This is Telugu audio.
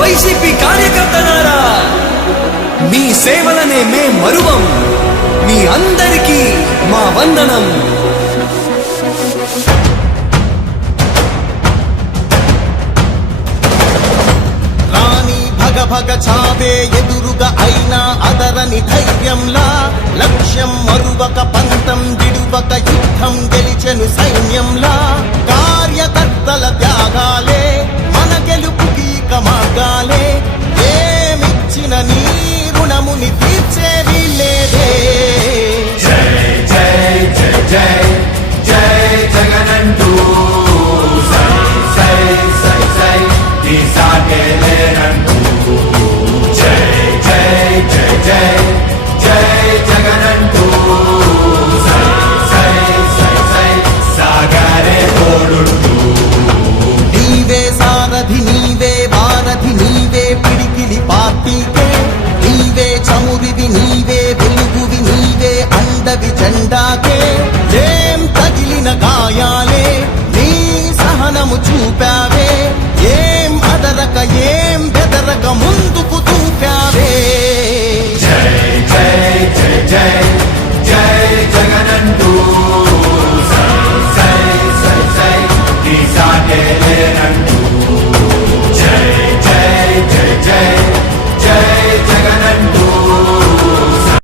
వైసీపీ కార్యకర్తలారా, మీ సేవలనే మే మరువం. మీ అందరికీ మా వందనం. భగ చావే ఎదురుగా అయినా అదరని ధైర్యంలా, లక్ష్యం మరువక పంతం విడువక యుద్ధం గెలిచెను సైన్యంలా. కార్యకర్తల త్యాగాలే మన గెలుపుకీక మార్గాలే. ఏమిచ్చిన నీ రుణముని తీర్చేది లేదే. జై జై జై జై జై జగనంటూ సై సై సై సై ఈ సాగేలేనంటూ. జై జై జై జై జై జగనంటూ సై సై సై సై సాగరే తోడుంటూ. నీవే సారథి నీవే వారధి నీవే పిడికిలి పార్టీకే. నీవే చమురివి నీవే వెలుగువి నీవే అండవి జెండాకే. ఏం తగిలిన గాయాలే నీ సహనము చూపావే. ఏం అదరక ఏం బెదరక